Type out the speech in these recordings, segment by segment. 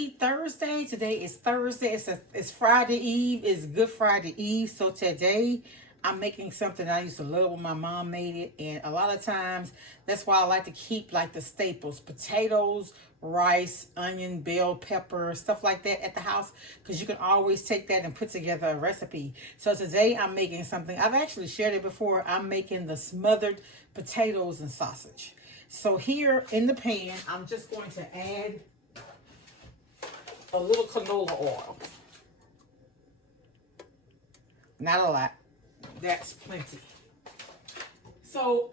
Happy Thursday. Today is Thursday. It's Friday Eve. It's Good Friday Eve. So today I'm making something I used to love when my mom made it. And a lot of times that's why I like to keep like the staples, potatoes, rice, onion, bell pepper, stuff like that at the house. Because you can always take that and put together a recipe. So today I'm making something. I've actually shared it before. I'm making the smothered potatoes and sausage. So here in the pan, I'm just going to add a little canola oil. Not a lot. That's plenty. So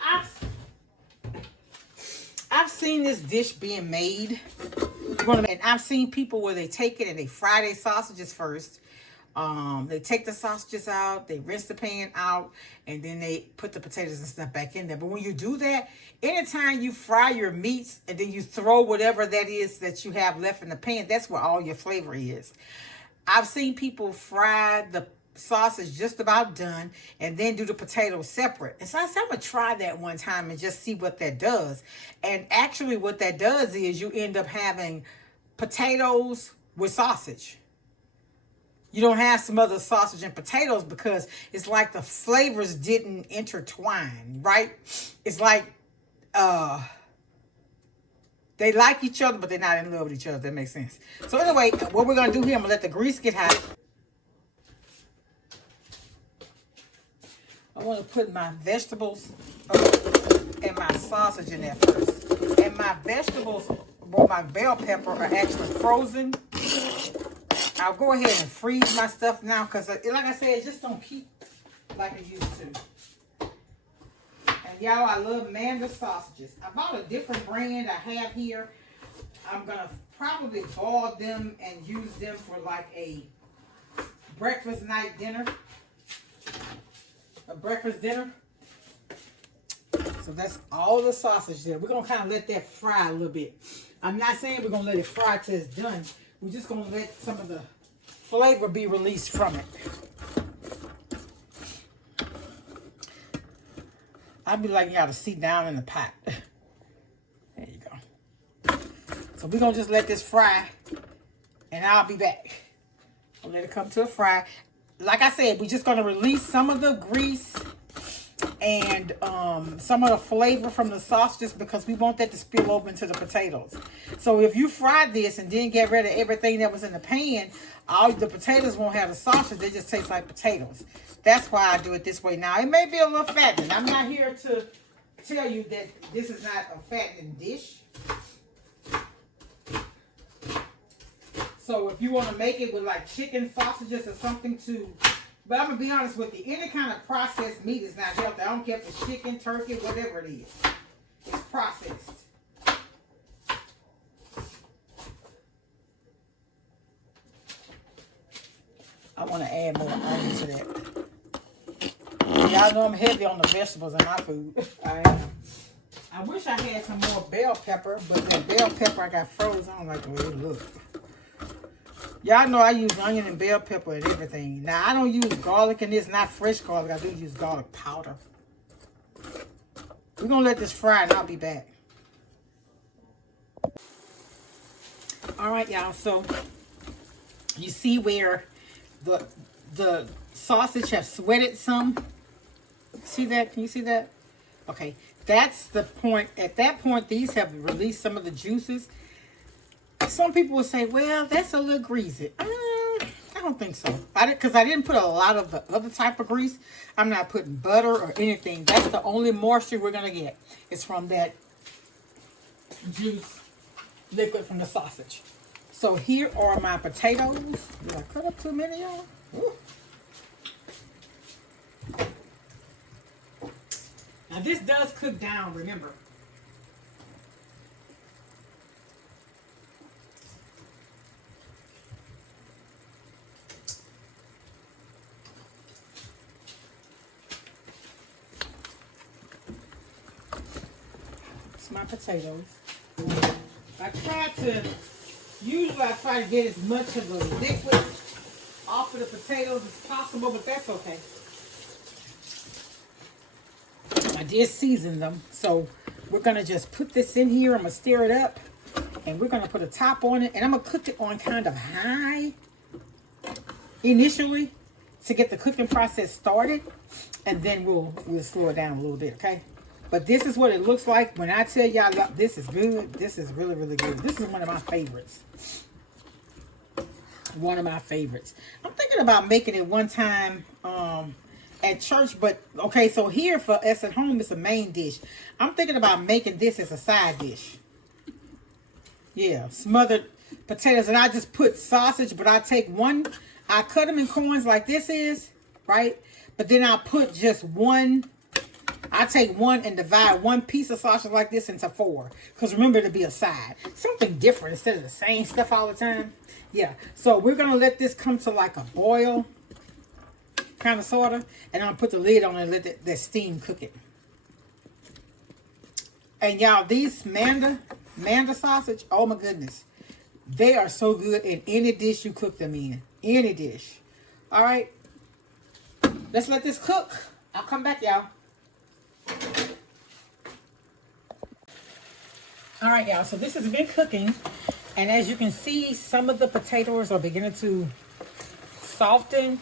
I've seen this dish being made. And I've seen people where they take it and they fry their sausages first. They take the sausages out, they rinse the pan out, and then they put the potatoes and stuff back in there. But when you do that, anytime you fry your meats and then you throw whatever that is that you have left in the pan, that's where all your flavor is. I've seen people fry the sausage just about done and then do the potatoes separate. And so I said, I'm going to try that one time and just see what that does. And actually what that does is you end up having potatoes with sausage. You don't have some other sausage and potatoes because it's like the flavors didn't intertwine, right? It's like they like each other, but they're not in love with each other. That makes sense. So anyway, what we're going to do here, I'm going to let the grease get hot. I want to put my vegetables and my sausage in there first. And my vegetables, well, my bell pepper are actually frozen. I'll go ahead and freeze my stuff now because, like I said, it just don't keep like it used to. And y'all, I love Manda sausages. I bought a different brand I have here. I'm going to probably boil them and use them for like a breakfast night dinner. A breakfast dinner. So that's all the sausage there. We're going to kind of let that fry a little bit. I'm not saying we're going to let it fry till it's done. We're just going to let some of the flavor be released from it. I'd be like y'all to sit down in the pot. There you go. So we're going to just let this fry. And I'll be back. I'll let it come to a fry. Like I said, we're just going to release some of the grease and some of the flavor from the sausages because we want that to spill over into the potatoes. So if you fry this and then get rid of everything that was in the pan, all the potatoes won't have the sausage. They just taste like potatoes. That's why I do it this way. Now, it may be a little fattening. I'm not here to tell you that this is not a fattening dish. So if you want to make it with like chicken sausages or something too. But I'm going to be honest with you. Any kind of processed meat is not healthy. I don't care if it's chicken, turkey, whatever it is. It's processed. I want to add more onion to that. Y'all know I'm heavy on the vegetables in my food. I am. I wish I had some more bell pepper, but that bell pepper I got frozen. I don't like the way it looks. Y'all know I use onion and bell pepper and everything. Now, I don't use garlic in this, not fresh garlic. I do use garlic powder. We're going to let this fry and I'll be back. All right, y'all. So, you see where the sausage have sweated some? See that? Can you see that? Okay. That's the point. At that point, these have released some of the juices. Some people will say, well, that's a little greasy. I don't think so. Because I didn't put a lot of the other type of grease. I'm not putting butter or anything. That's the only moisture we're going to get. It's from that juice liquid from the sausage. So here are my potatoes. Did I cut up too many, y'all? Now this does cook down, remember. My potatoes. Usually I try to get as much of the liquid off of the potatoes as possible, but that's okay. I did season them, so we're going to just put this in here. I'm going to stir it up, And we're going to put a top on it. And I'm going to cook it on kind of high initially to get the cooking process started. And then we'll slow it down a little bit, okay? But this is what it looks like. When I tell y'all this is good, this is really, really good. This is one of my favorites. One of my favorites. I'm thinking about making it one time at church, but okay, so here for us at home, it's a main dish. I'm thinking about making this as a side dish. Yeah, smothered potatoes, and I just put sausage, but I take one, I cut them in corns like this is, right? But then I put just one, I take one and divide one piece of sausage like this into 4. Because remember, to be a side. Something different instead of the same stuff all the time. Yeah, so we're going to let this come to like a boil, kind of, sort of. And I'm going to put the lid on and let the steam cook it. And y'all, these Manda sausage, oh my goodness. They are so good in any dish you cook them in. Any dish. All right. Let's let this cook. I'll come back, y'all. All right, y'all. So this has been cooking. And as you can see, some of the potatoes are beginning to soften.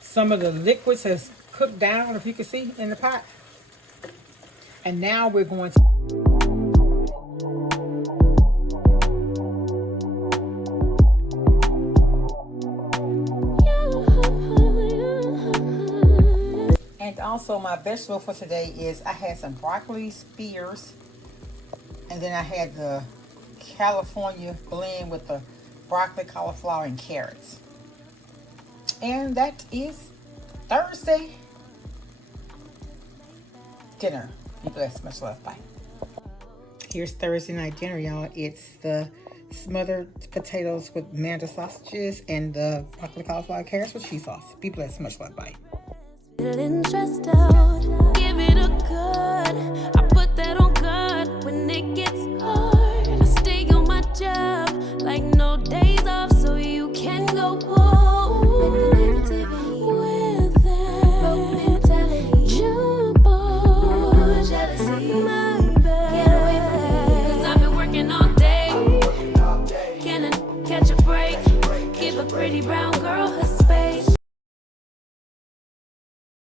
Some of the liquids has cooked down, if you can see, in the pot. And now we're going to... And also my vegetable for today is I had some broccoli spears. And then I had the California blend with the broccoli, cauliflower, and carrots. And that is Thursday dinner. Be blessed. Much love. Bye. Here's Thursday night dinner, y'all. It's the smothered potatoes with Manda sausages and the broccoli, cauliflower, carrots with cheese sauce. Be blessed. Much love. Bye. Feeling stressed out.